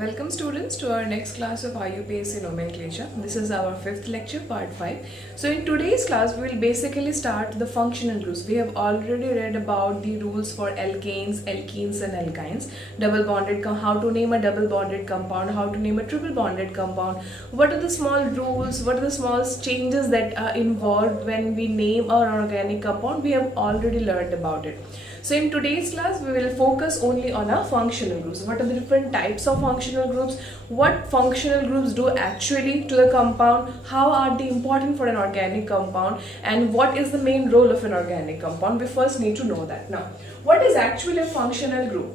Welcome students to our next class of IUPAC nomenclature. This is our fifth lecture, part 5. So in today's class, we will basically start the functional groups. We have already read about the rules for alkanes, alkenes and alkynes. How to name a double bonded compound, how to name a triple bonded compound. What are the small rules, what are the small changes that are involved when we name our organic compound? We have already learned about it. So in today's class, we will focus only on our functional groups. What are the different types of functional groups? What functional groups do actually to the compound? How are they important for an organic compound? And what is the main role of an organic compound? We first need to know that. Now, what is actually a functional group?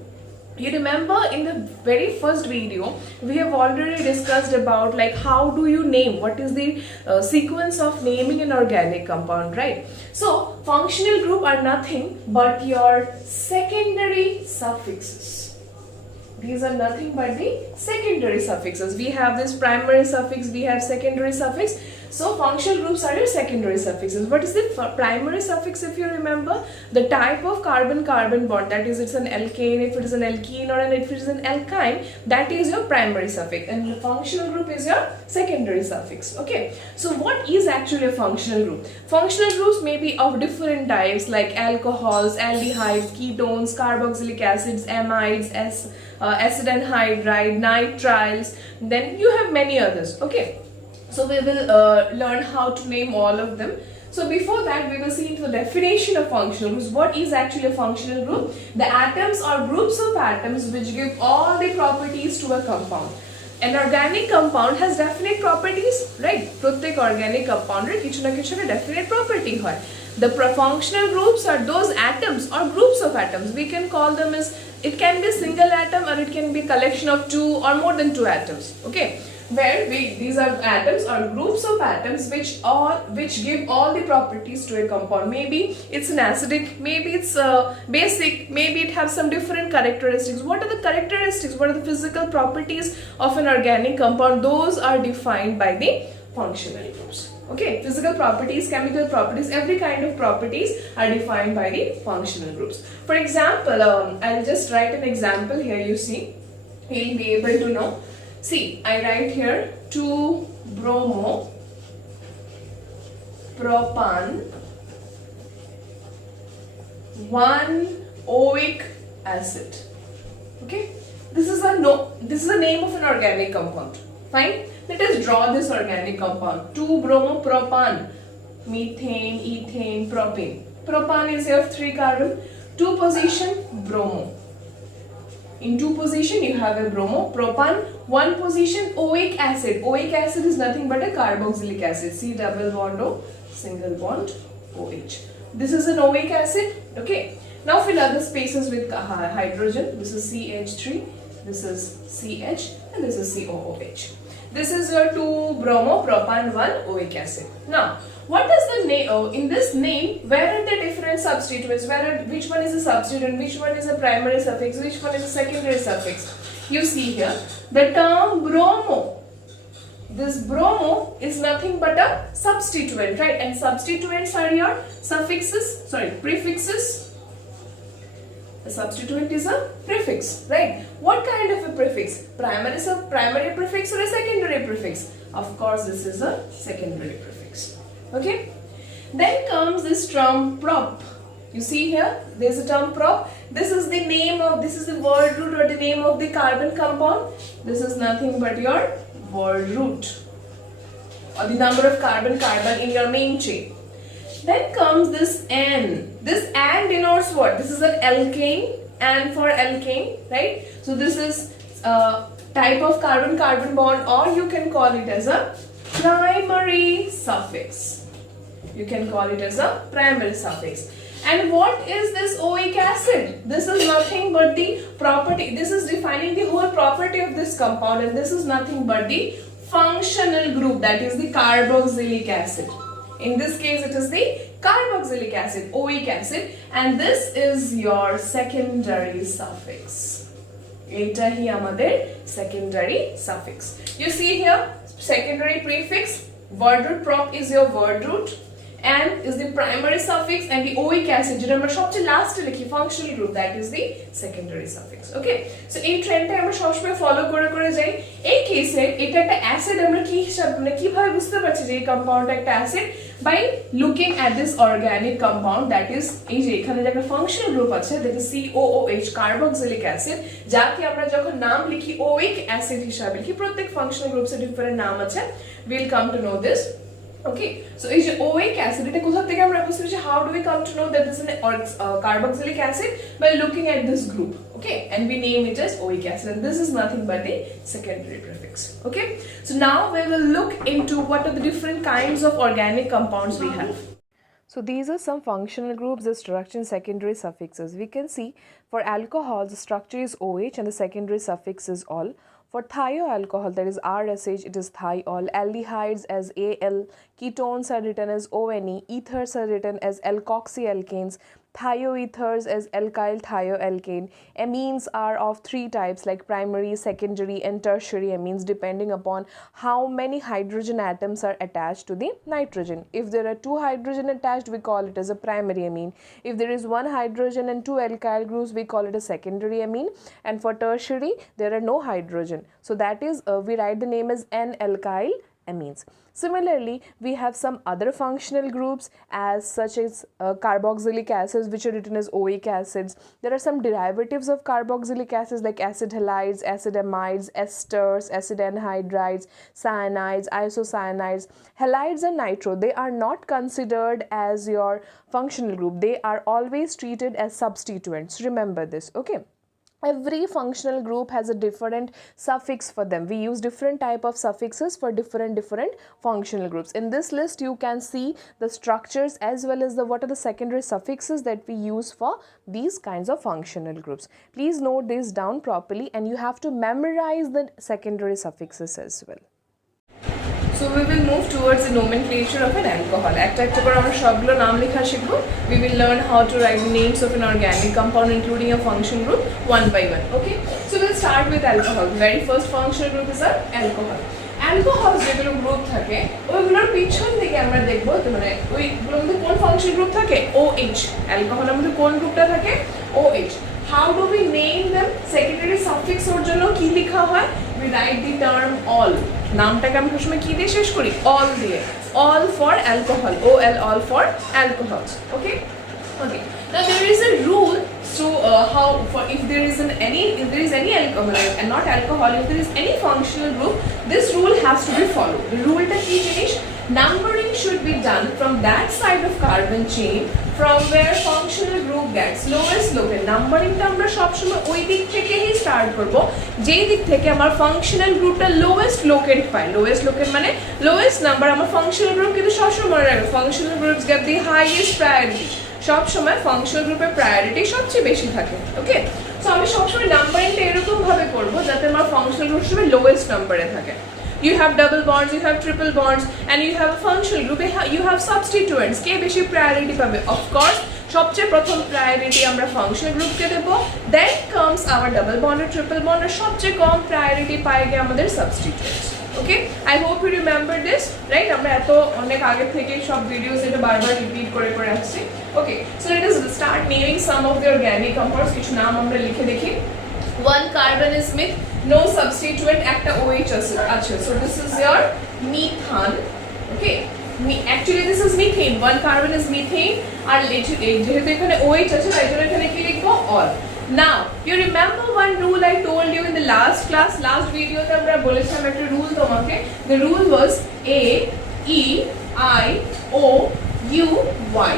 You remember in the very first video, we have already discussed about like how do you name, what is the sequence of naming an organic compound, right? So functional group are nothing but your secondary suffixes. These are nothing but the secondary suffixes. We have this primary suffix, we have secondary suffix. So functional groups are your secondary suffixes. What is the primary suffix? If you remember, the type of carbon-carbon bond, that is, it's an alkane, if it is an alkene, or if it is an alkyne, that is your primary suffix, and the functional group is your secondary suffix. Okay, so what is actually a functional group? Functional groups may be of different types like alcohols, aldehydes, ketones, carboxylic acids, amides, acid anhydride, nitriles. Then you have many others. Okay, so we will learn how to name all of them. So before that, we will see into the definition of functional groups. What is actually a functional group? The atoms or groups of atoms which give all the properties to a compound. An organic compound has definite properties, right? Pratyek organic compound re kichu na kichu na definite property hoy. The functional groups are those atoms or groups of atoms. We can call them as, it can be a single atom or it can be a collection of two or more than two atoms. Okay, where these are atoms or groups of atoms which give all the properties to a compound. Maybe it's an acidic, maybe it's basic, maybe it has some different characteristics. What are the characteristics? What are the physical properties of an organic compound? Those are defined by the functional groups. Okay, physical properties, chemical properties, every kind of properties are defined by the functional groups. For example, I'll just write an example here. You see, you'll be able to know. See, I write here 2-bromo propan 1-oic acid. Okay, this is a name of an organic compound. Fine. Let us draw this organic compound. 2-bromo propan, methane, ethane, propane. Propan is your 3 carbon. 2 position bromo. In 2 position you have a bromo. Propan. 1 position oic acid. Oic acid is nothing but a carboxylic acid. C double bond O, single bond OH. This is an oic acid. Okay. Now fill other spaces with hydrogen. This is CH3. This is CH and this is COOH. This is your 2-bromo propan 1-oic acid. Now, what is the name? In this name, where are the different substituents? Which one is a substituent? Which one is a primary suffix? Which one is a secondary suffix? You see here, the term bromo. This bromo is nothing but a substituent, right? And substituents are your prefixes. A substituent is a prefix, right? What kind of a prefix? Primary prefix or a secondary prefix? Of course, this is a secondary prefix. Okay. Then comes this term prop. You see here, there is a term prop. This is the word root or the name of the carbon compound. This is nothing but your word root or the number of carbon in your main chain. Then comes this N. This N denotes what? This is an alkane, and for alkane, right? So this is type of carbon-carbon bond, or you can call it as a primary suffix. You can call it as a primary suffix. And what is this oic acid? This is nothing but the property. This is defining the whole property of this compound, and this is nothing but the functional group, that is the carboxylic acid. In this case, it is the carboxylic acid, oic acid, and this is your secondary suffix. Eta hi amader secondary suffix. You see here, secondary prefix, word root prop is your word root, and is the primary suffix and the oic acid যেটা আমরা সবচেয়ে লাস্টে লিখি functional group, that is the secondary suffix. Okay, so এই ট্রেন্ডটা আমরা সবসময় ফলো করে করে যাই. এই কেসে এটা একটা অ্যাসিড, আমরা কি হিসাব মানে কিভাবে বুঝতে পারছি যে এই কম্পাউন্ডটা একটা acid? by looking at this organic compound, that is এই যে এখানে যে একটা functional group আছে, that is COOH carboxylic acid, যাকে আমরা যখন নাম লিখি oic acid হিসাবে লিখি. প্রত্যেক functional groups এর ডিফারেন্ট নাম আছে, we'll come to know this. Okay, so এই যে oic acid এটা কোথা থেকে আমরা বুঝতে পারছি? How do we come to know that this is an carboxylic acid? By looking at this group. Okay, and we name it as oic acid, and this is nothing but the secondary prefix. Okay, so now we will look into what are the different kinds of organic compounds we have. So these are some functional groups, the structure and secondary suffixes. We can see for alcohol the structure is OH and the secondary suffix is ol. For thioalcohol, that is RSH, it is thiol. Aldehydes as Al, ketones are written as ONE, ethers are written as alkoxyalkanes, thioethers as alkyl thioalkane. Amines are of three types like primary, secondary and tertiary amines depending upon how many hydrogen atoms are attached to the nitrogen. If there are two hydrogen attached, we call it as a primary amine. If there is one hydrogen and two alkyl groups, we call it a secondary amine. And for tertiary, there are no hydrogen. So that is, we write the name as N-alkyl amines. Similarly, we have some other functional groups as such as carboxylic acids, which are written as oic acids. There are some derivatives of carboxylic acids like acid halides, acid amides, esters, acid anhydrides, cyanides, isocyanides. Halides and nitro, they are not considered as your functional group. They are always treated as substituents. Remember this, okay? Every functional group has a different suffix for them. We use different type of suffixes for different functional groups. In this list you can see the structures as well as what are the secondary suffixes that we use for these kinds of functional groups. Please note this down properly and you have to memorize the secondary suffixes as well. So we will move towards the nomenclature of an alcohol. একটা একটা করে আমরা সবগুলো নাম লেখা শিখব. We will learn how to write the names of an organic compound including a function group one by one. Okay, so we'll start with alcohol. The very first functional group is our alcohol. Alcohol যেগুলো গ্রুপ থাকে ওইগুলোর পিছন দিকে আমরা দেখব মানে ওইগুলোর মধ্যে কোন ফাংশন গ্রুপ থাকে? OH. অ্যালকোহলের মধ্যে কোন গ্রুপটা থাকে? OH. How do we name them? Secondary suffix ওর জন্য কি লেখা হয়? We write the term all. নামটাকে আমরা সবসময় কি দিয়ে শেষ করি? all দিয়ে. All for alcohol. OL, all for alcohols. Okay? Okay. Now there is a rule. So how for if there is any alcohol and not alcohol, if there is any functional group, this rule has to be followed. The rule ta ki jinish? Numbering should be done from that side of carbon chain from where functional group gets lowest locate. Numbering ta amra sob shomoy oi dik theke hi start korbo jei dik theke amar functional group ta lowest locate pai. Lowest locate mane lowest number amar functional group kintu sob shomoy mone rakho. Functional groups get the highest priority. সব সময় ফাংশনাল গ্রুপের প্রায়োরিটি সবচেয়ে বেশি থাকে. ওকে, সো আমি সবসময় নাম্বারিংটা এরকম ভাবে করব যাতে আমার ফাংশনাল গ্রুপ সবসময় লোয়েস্ট নম্বরে থাকে. You have double bonds, you have triple bonds, and you have a functional group. You have substituents. কে বেশি প্রায়োরিটি পাবে? Of course, সবচেয়ে প্রথম প্রায়োরিটি আমরা ফাংশনাল গ্রুপকে দেব. Then comes our double bond or triple bond. আর সবচেয়ে কম প্রায়োরিটি পায় গিয়ে আমাদের substituents. Okay, I hope you remember this, right? আমরা এত অনেক আগে থেকে সব ভিডিওস এটা বারবার রিপিট করে করে আসছি. Okay, so let us start naming some of the organic compounds. কিছু নাম আমরা লিখে দেখি. One carbon is with no substituent, একটা OH আছে. So this is your methane. Okay, actually this is methane. One carbon is methane. আর যেহেতু এখানে OH আছে তাই জন্য এখানে কি লিখবো? all. Now, you remember one rule I told you in the last class, last video তে আমরা বলেছিলাম একটা রুল তোমাকে. The rule was A, E, I, O, U, Y.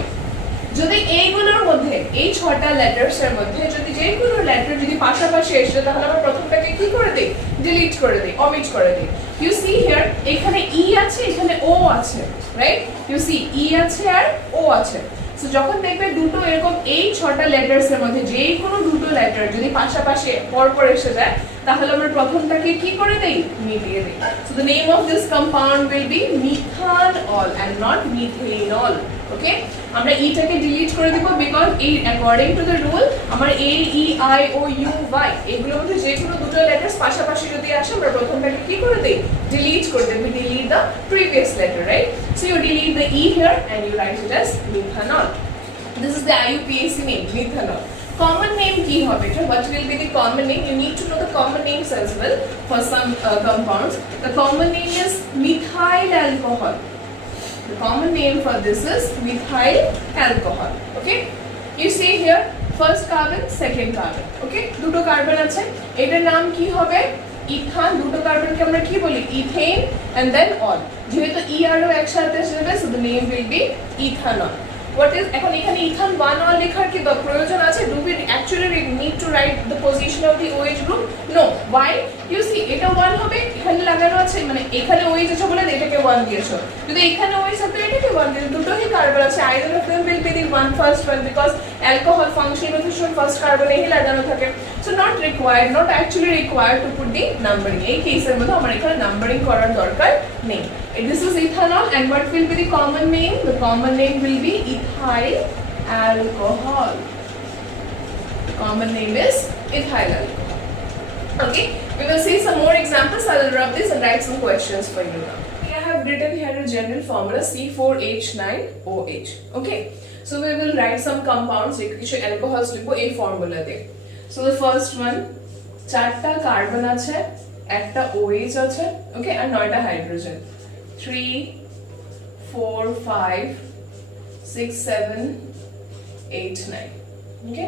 যদি এইগুলোর মধ্যে এই ছটা লেটারস এর মধ্যে যদি যে কোনো লেটার যদি পাশাপাশি এসে তাহলে আমরা প্রথমটাকে কি করে দেই? ডিলিট করে দেই, অমিট করে দেই. You see here, এখানে E আছে, এখানে O আছে, right? You see E আছে আর O আছে. সো যখন দেখবে দুটো এরকম এই ছটা লেটারস এর মধ্যে যে কোনো দুটো লেটার যদি পাশাপাশি পরপর এসে যায় তাহলে আমরা প্রথমটাকে কি করে দেই? মিটিয়ে দেই. So the name of this compound will be methanol and not methanol. ওকে আমরা ই টাকে ডিলিট করে দিব বিকজ এই অ্যাকর্ডিং টু দ্য রুল আমার A E I O U Y এগুলোর মধ্যে যে কোনো দুটো লেটার্স পাশাপাশি যদি আসে আমরা প্রথমটাকে কি করে দেই ডিলিট করে দেই we delete the previous letter right so you delete the e here and you write it as methanol this is the IUPAC name methanol common name ki hobe eta what will be the common name you need to know the common names as well for some compounds the common name is methyl alcohol the common name for this is methyl alcohol okay you see here first carbon second carbon okay দুটো কার্বন আছে এটার নাম কি হবে ইথান দুটো কার্বনকে আমরা কি বলি ইথেন and then all যেহেতু ই আর ও একসাথে আসবে so the name will be ethanol what is এখন এখানে ইথান 1 all লেখার কি প্রয়োজন আছে do we actually need to write the position of the OH group no why you see এটা 1 হবে এখানে লাগানো আছে মানে এখানে OH আছে বলে এটাকে 1 দিয়েছো যদি এখানে OH থাকতো এটাকে 1 দিলে দুটোই কার্বন আছে either of them will be the first one because alcohol function position first carbon এই লাগানো থাকে so not required not actually required to put the numbering এই কেসের মধ্যে আমার এখানে নাম্বারিং করার দরকার নেই this is ethanol and what will be the common name the common name will be ethyl alcohol common name is ethyl alcohol okay we will see some more examples I will rub this and write some questions for you now I have written here a general formula C4H9OH okay so we will write some compounds কিছু alcohols লিখব এই formula দিয়ে so the first one চারটা কার্বন আছে একটা OH আছে okay আর নয়টা হাইড্রোজেন 3 4 5 6 7 8 9 okay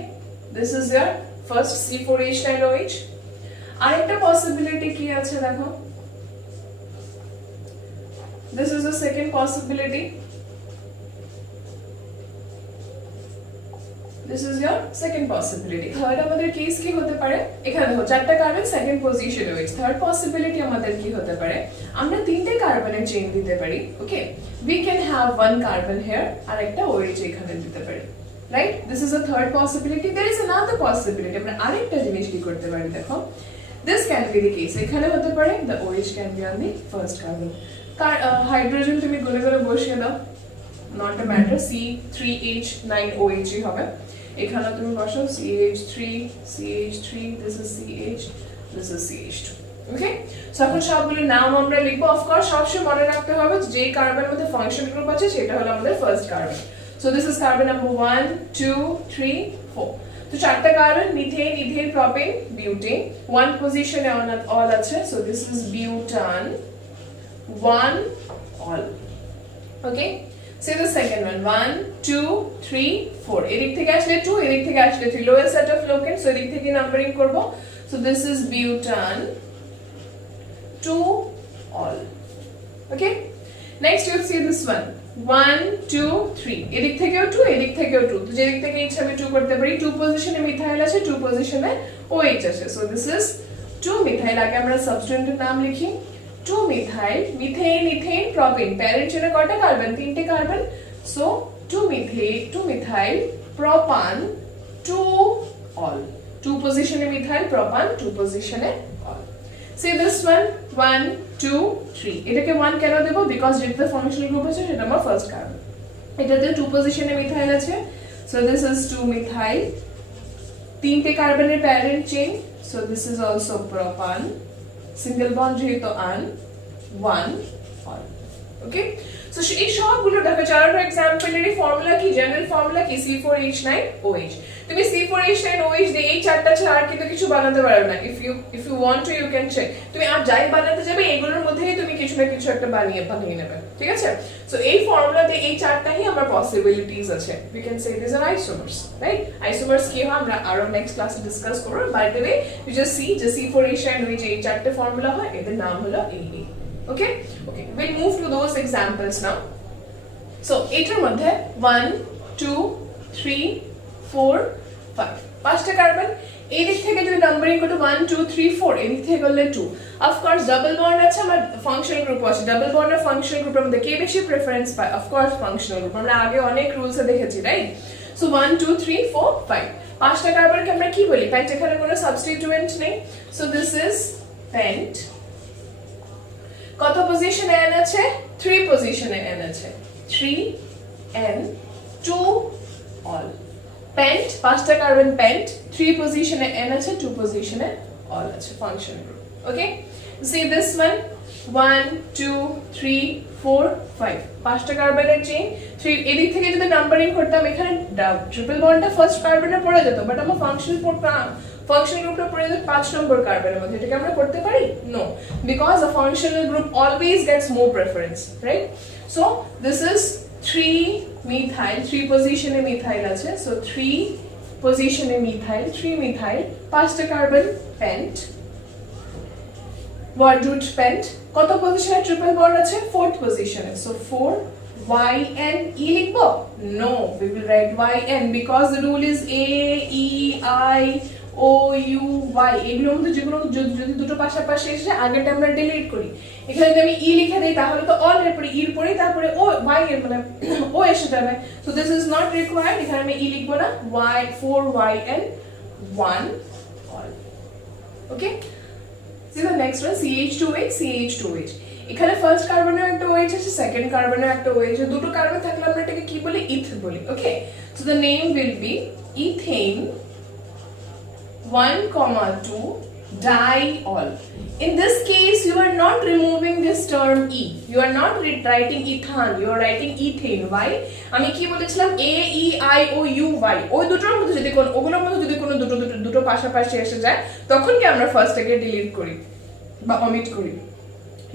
this is your first C4H9OH আরেকটা possibility কি আছে দেখো this is the second possibility this is your second possibility third আমাদের কেস কি হতে পারে এখানে দেখো চারটা কার্বন সেকেন্ড পজিশনে রয়েছে থার্ড পসিবিলিটি আমাদের কি হতে পারে আমরা তিনটে কার্বনের চেইন দিতে পারি ওকে we can have one carbon here আর একটা OH এখানে দিতে পারি right this is a third possibility there is another possibility আমরা আরেকটা জিনিস কি করতে পারি দেখো this can be the case এখানে হতে পারে the OH can be on the first carbon hydrogen তুমি গুনে গুনে বসিয়ে দাও not a matter C3H9OH হবে এখানে তুমি বসাও CH3 this is CH this is CH2 okay so এখন সবগুলো নাম আমরা লিখব of course সবসময় মনে রাখতে হবে যে কার্বনের মধ্যে ফাংশন গ্রুপ আছে সেটা হলো আমাদের first carbon so this is carbon number 1 2 3 4 তো চারটা carbon methane ethane propane butane one position এ all আছে so this is butan 1 all okay say the second one 1 2 3 4 এদিক থেকে আসলে 2 এদিক থেকে আসলে 3 lowest set of locant so এদিক থেকে নাম্বারিং করব so this is butan 2 all okay next you see this one 1 2 3 এদিক থেকেও 2 এদিক থেকেও 2 তো যেদিক থেকে ইচ্ছা আমি 2 করতে পারি 2 পজিশনে মিথাইল আছে 2 পজিশনে OH আছে so this is 2 মিথাইল আগে আমরা সাবস্টিটিউয়েন্টের নাম লিখি 2 methyl methane ethane propane parent চেনে কয়টা কার্বন তিনটে কার্বন so 2 methyl propan 2 all 2 position এ methyl propan 2 position এ all see this one 1 2 3 এটাকে 1 কেন দেব because যেটা ফাংশনাল গ্রুপ আছে সেটা আমার ফার্স্ট কার্বন এটাতে 2 position এ methyl আছে so this is 2 methyl তিনটে কার্বনের parent chain so this is also propan single bond যেহেতু an 1 all okay so এই সবগুলো দেখো চারটা এক্সাম্পলেরই ফর্মুলা কি জেনারেল ফর্মুলা কি C4H9OH তুমি C4H9OH দিয়ে এই চারটা ছাড়া আর কিন্তু কিছু বানাতে পারবে না if you want to you can check তুমি আর যাই বানাতে যাবে এগুলোর মধ্যেই তুমি কিছু না কিছু একটা বানিয়ে নেবে ঠিক আছে সো এই ফর্মুলাতে এই চারটাই আমার পসিবিলিটিস আছে we can say these are isomers right isomers কি হয় আমরা আরো নেক্সট ক্লাসে ডিসকাস করব by the way you just see যে C4H9OH এই চারটে ফর্মুলা হয় এদের নাম হলো এই okay we'll move to those examples now so এটার মধ্যে 1 2 3 4 5 পাঁচটা কার্বন এই দিক থেকে যদি নাম্বারিং করতে 1 2 3 4 এই দিক থেকে করলে 2 অফ কোর্স ডাবল বন্ড আছে আমার ফাংশনাল গ্রুপ আছে ডাবল বন্ড আর ফাংশনাল গ্রুপের মধ্যে কে বেশি প্রেফারেন্স পায় অফ কোর্স ফাংশনাল গ্রুপ আমরা আগে অনেক রুলসে দেখেছি রাইট সো 1 2 3 4 5 পাঁচটা কার্বনকে আমরা কি বলি পেন্ট এখানে কোনো সাবস্টিটিউয়েন্ট নেই সো দিস ইজ পেন্ট কত পজিশনে n আছে 3 পজিশনে n আছে 3 N 2 all. Pent, 5টা কার্বন pent, 3 পজিশনে N আছে, 2 পজিশনে all আছে, function group. Okay, see this one 1 2 3 4 5, 5টা কার্বনের চেইন। 3 এদিক থেকে যদি নাম্বারিং করতাম এখানে ট্রিপল বন্ডটা ফার্স্ট কার্বনে পড়ে যেত, বাট আমার ফাংশন গ্রুপটা পড়ে যেত 5 নম্বর কার্বনের মধ্যে। এটাকে আমরা করতে পারি? No, because a functional group always gets more preference, right? So this is 3 methyl, 3 পজিশনে মিথাইল আছে, so 3 পজিশনে মিথাইল, 3 মিথাইল, 5টা carbon pent, word root pent। কত পজিশনে ট্রিপল বন্ড আছে? 4th পজিশনে, so 4 YN E লিখবো? No, we will write YN because the rule is A E I O U Y, এগুলোর মধ্যে যেগুলো যদি দুটো পাশাপাশি এসে আগেরটা আমরা ডিলিট করি। এখানে যদি আমি ই লিখে দেই তাহলে তো অল এর পরে ইর পরে তারপরে ও y এর মানে ও এসে যাবে, so this is not required. এখানে আমি ই লিখবো না, y 4 YN 1 all। ওকে, see the next one CH2H CH2H। এখানে ফার্স্ট কার্বনের একটা OH আছে, সেকেন্ড কার্বনের একটা OH আছে, দুটো কার্বন থাকলে আমরা এটাকে কি বলি? ইথ বলি। Okay, so the name will be ethane 1,2 diol। In this case, you are not removing this term E. You are not writing ethan. You are writing ethane. Why? আমি কি বলেছিলাম? A E I O U Y। ওই দুটোর মধ্যে যদি কোন ওগুলোর মধ্যে যদি কোনো দুটো পাশাপাশি এসে যায় তখন কি আমরা ফার্স্টটাকে ডিলিট করি বা অমিট করি।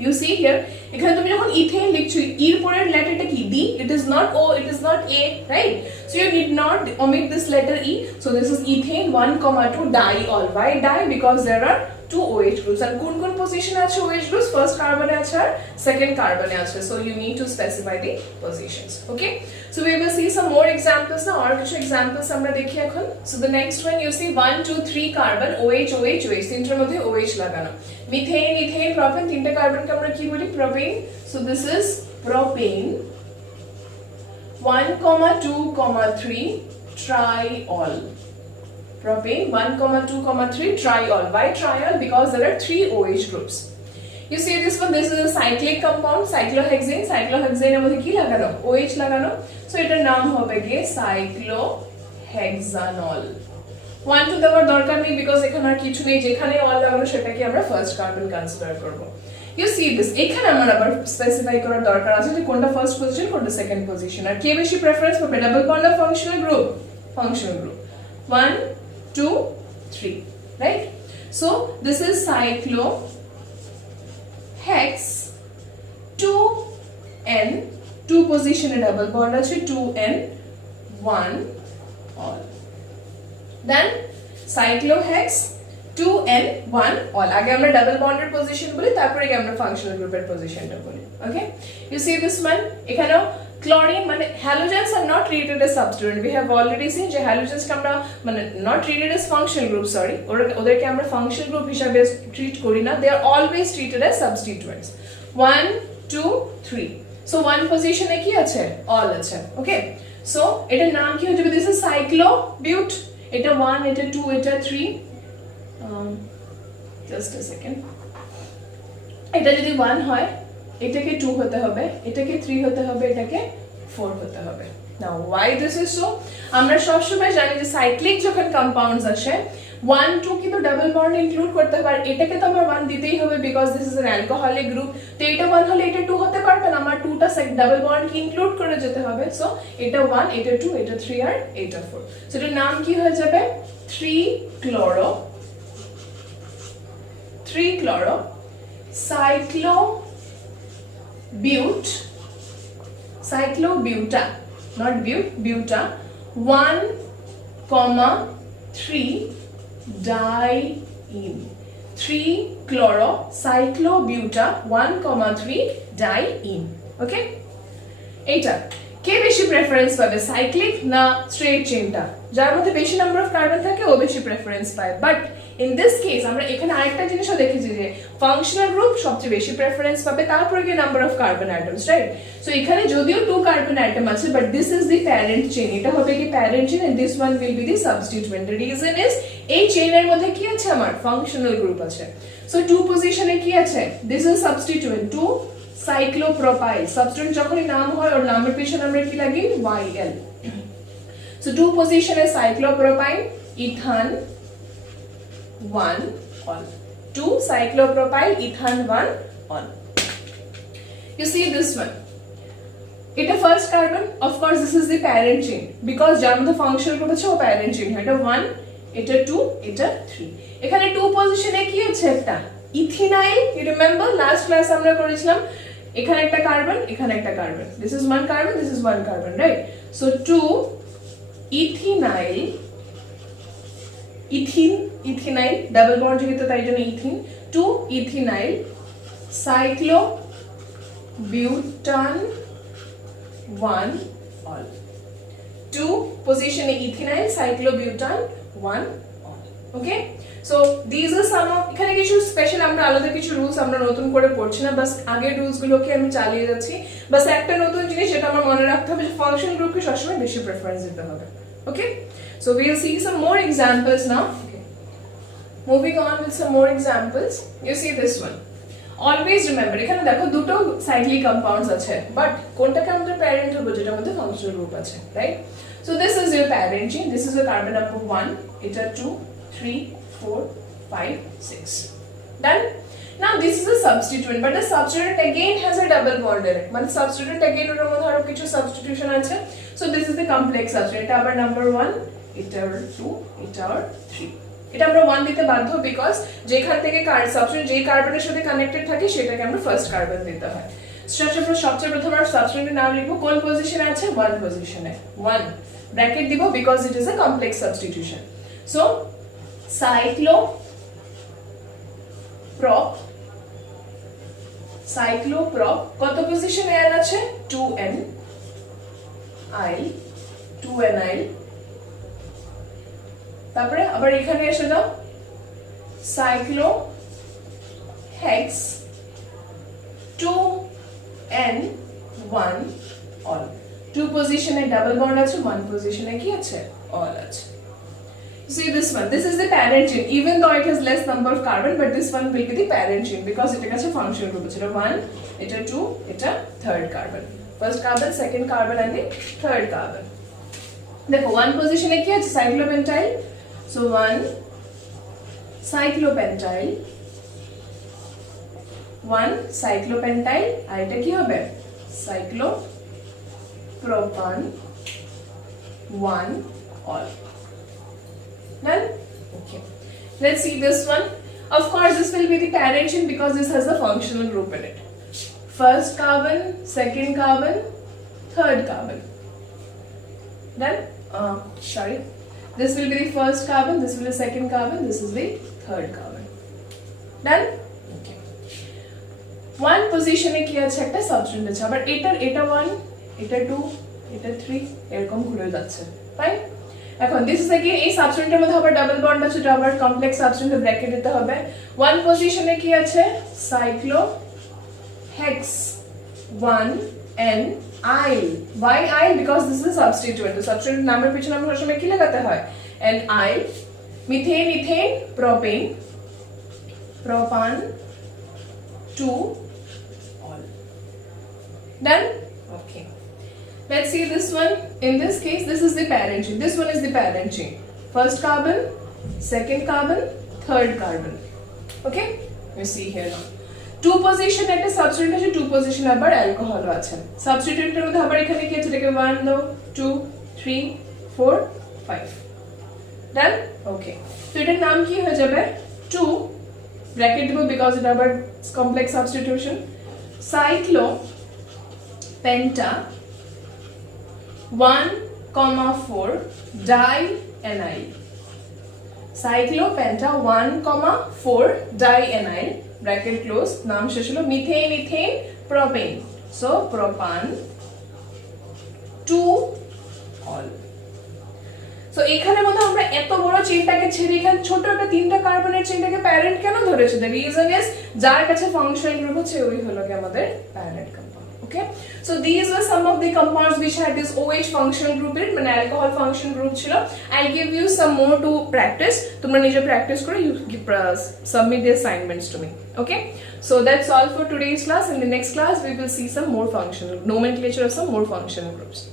You see here, এখানে তুমি যখন ইথেন লিখছো এর পরের লেটারটা কি? D. It is not O, it is not A, right? So you need not omit this letter E. So this is ethane 1,2 diol। Why di? Because there are 2 OH groups, and কোন পজিশনে আছে OH groups? First কার্বনে আছে আর সেকেন্ড কার্বনে আছে, so you need to specify the positions. Okay, so we will see some more examples now, আর কিছু examples আমরা দেখি এখন। So the next one you see 1 2 3 carbon OH OH OH, তিনটার মধ্যে OH লাগানো। মিথেন ইথেন প্রোপেন, তিনটা কার্বনকে আমরা কি বলি? Propane. So this is propane 1,2,3 triol। Propane 1,2,3 triol। Why triol? Because there are 3 OH groups. You see this one, this is a cyclic compound, cyclohexane। cyclohexane এর মধ্যে কি লাগানো? OH লাগানো, so এটার নাম হবে গিয়ে cyclohexanol। 1 2 দেওয়ার দরকার নেই বিকজ এখানে আর কিছু নেই, যেখানে অল লাগানো সেটাকে আমরা ফার্স্ট কার্বন কনসিডার করব। You see this, এখানে আমার আবার স্পেসিফাই করার দরকার আছে যে কোনটা ফার্স্ট পজিশন কোনটা সেকেন্ড পজিশন, আর কে বেশি প্রেফারেন্স পাবে? Double bond or functional group? Functional group. 1 2 3, right? So this is cyclohex 2N, 2 পজিশনে ডাবল বন্ড আছে, 2N 1 all। Then cyclohex 2N 1 all। আগে আমরা ডাবল বন্ডের পজিশন বলি, তারপরে আমরা ফাংশনাল গ্রুপের পজিশনটা বলি। Okay, you see this one, এখানেও ক্লোরিন মানে halogens are not treated as substituent. We have already seen যে হ্যালোজেন্সকে আমরা মানে not treated as functional group, sorry, ওদেরকে আমরা ফাংশনাল গ্রুপ হিসাবে ট্রিট করি না, they are always treated as substituents. 1 2 3, so 1 পজিশনে কি আছে? অল আছে। ওকে, সো এটার নাম কি হয়ে যাবে? This is cyclobut. এটা 1, এটা 2, এটা 3, জাস্ট আ সেকেন্ড। এটা যদি 1 হয় এটাকে 2 হতে হবে, এটাকে 3 হতে হবে, এটাকে 4 হতে হবে। নাও why this is so? আমরা সবসময় জানি যে সাইক্লিক যখন কম্পাউন্ডস আসে 1 2 কিন্তু ডাবল বন্ড ইনক্লুড করতে হবে, আর এটাকে তো আমার 1 দিতেই হবে because this is an alcoholic group. তো এটা 1 হলে এটা 2 হতে পারবে না, আমার 2টা ডাবল বন্ড কি ইনক্লুড করে যেতে হবে। সো এটা 1, এটা 2, এটা 3 আর এটা 4। সো এটার নাম কি হয়ে যাবে? 3 chloro cyclobuta, not buta 1,3 diene। 3 chloro cyclobuta 1,3 diene। ওকে, এইটা কে বেশি প্রেফারেন্স পাবে? সাইক্লিক না স্ট্রেট চেইনটা? যার মধ্যে বেশি নাম্বার অফ কার্বন থাকে ও বেশি প্রেফারেন্স পায়। বাট ইন দিস কেস আমরা এখানে আরেকটা জিনিসও দেখেছি যে ফাংশনাল গ্রুপ সবচেয়ে বেশি প্রেফারেন্স পাবে, তারপরে গিয়ে number of carbon atoms, right? So এখানে যদিও 2 কার্বন অ্যাটম আছে, but this is the parent chain. এটা হবে কি parent chain, and this one will be the substituent. The reason is এই চেইনের মধ্যে কি আছে? আমার ফাংশনাল গ্রুপ আছে। সো 2 পজিশনে কি আছে? দিস ইজ সাবস্টিটিউয়েন্ট 2 সাইক্লোপ্রোপাইল সাবস্টিটিউট যখনই নাম হয় ওর নামের পিছনে আমরা কি লাগি YL so two position is cyclopropyl ethan 1 ol 2 cyclopropyl ethan 1 ol you see this one এটা first carbon of course this is the parent chain because যার মধ্যে ফাংশনাল গ্রুপ আছে ও প্যারেন্ট চেইন এটা 1 এটা 2 এটা 3 এখানে 2 পজিশনে কি আছে একটা ethynyl you remember last class আমরা করেছিলাম এখানে একটা কার্বন এখানে একটা carbon this is one carbon this is one carbon right so 2 ethynyl ethynyl double bond যেহেতু তাই জন্য ethyne 2 ethynyl cyclobutane 1 all 2 position in ethynyl cyclobutan 1 all okay so these are some of এখানে কিছু স্পেশাল আমরা আলাদা কিছু রুলস আমরা নতুন করে পড়ছি না বাস আগের রুলস গুলোকে আমি চালিয়ে যাচ্ছি বাস একটা নতুন জিনিস যেটা আমার মনে রাখতে হবে যে ফাংশন গ্রুপকে সবসময় বেশি প্রেফারেন্স দিতে হবে okay so we will see some more examples now okay moving on with some more examples you see this one always remember এখানে দেখো দুটো সাইক্লিক কম্পাউন্ডস আছে বাট কোনটাকে আমরা প্যারেন্ট বলবো যেটার মধ্যে ফাংশনাল গ্রুপ আছে right so this is your parent chain this is your carbon number 1 এটা 2 3 4 5 6 done now this is a substituent but the substituent again has a double bond in it মানে substituent again ওর মধ্যে আরো কিছু সাবস্টিটিউশন আছে so this is the complex substituent এটা আবার নাম্বার 1 এটা আবার 2 এটা আবার 3 এটা আমরা 1 দিতে বাধ্য বিকজ যেখান থেকে সাবস্টিটিউয়েন্ট যে কার্বনের সাথে কানেক্টেড থাকে সেটাকে আমরা ফার্স্ট কার্বন দিতে হয় সবচেয়ে প্রথম আমরা সাবস্টিটিউয়েন্টের নাম লিখব কোন পজিশনে আছে 1 পজিশনে 1 ব্র্যাকেট দিব because it is a complex substitution so cycloprop কত পজিশনে n আছে 2n il তারপরে আবার এখানে এসে দাও সাইক্লো হেক্স 2n1 all 2 পজিশনে ডাবল বন্ড আছে 1 পজিশনে কি আছে all আছে see this one this is the parent chain even though it has less number of carbon but this one will be the parent chain because it has a functional group এটা 1 এটা 2 এটা third carbon first carbon second carbon and the third carbon দেখো 1 পজিশনে কি আছে সাইক্লোপেন্টাইল so 1 cyclopentyl 1 cyclopentyl আর এটা কি হবে cyclopropan 1 all done okay let's see this one of course this will be the parent chain because this has a functional group in it first carbon second carbon third carbon done sorry this will be the first carbon this will be the second carbon this is the third carbon done okay one position এ কি আছে একটা সাবস্টিটিউয়েন্ট আছে আবার এটা 1 এটা 2 এটা 3 এরকম ঘুরে যাচ্ছে ফাইন এখন দিস ইজ अगेन এই সাবস্টিটিউয়েন্টের মধ্যে আবার ডাবল বন্ড আছে এটা আবার কমপ্লেক্স সাবস্টিটিউয়েন্ট ব্র্যাকেট দিতে হবে one পজিশনে কি আছে cyclo hex 1n il why il because this is a substituent the substituent নামের পিছনে আমরা সবসময় কি লাগাতে হয় and il methane ethane propane propan 2 all done okay let's see this one in this case this is the parent chain this one is the parent chain first carbon second carbon third carbon okay you see here now two position একটা সাবস্টিটিউয়েন্ট আছে two position আবার অ্যালকোহল আছে সাবস্টিটিউয়েন্টের মধ্যে আবার এখানে কি আছে এটাকে 1 দাও 2 3 4 5 ডান ওকে তো এটার নাম কি হয়ে যাবে 2 ব্র্যাকেট দেব বিকজ এটা আবার complex substitution cyclo penta 1,4 dianyl cyclopenta 1,4 dianyl bracket close নাম শেষ হলো methane ethane propane so propane 2 all so এখানে মধ্যে আমরা এত বড় চেইনটাকে ছেড়ে এখানে ছোট একটা তিনটা কার্বনের চেইনটাকে প্যারেন্ট কেন ধরেছে দ্য রিজন ইজ যার কাছে ফাংশনাল গ্রুপ আছে ওই হলো কি আমাদের parent compound Okay, so these were some of the compounds which had this OH functional group in it, মানে alcohol functional group chilo. I'll give you some more to practice. Tumra nije practice kore, you submit the assignments to me. Okay, so that's all for today's class. In the next class we will see some more functional nomenclature of some more functional groups.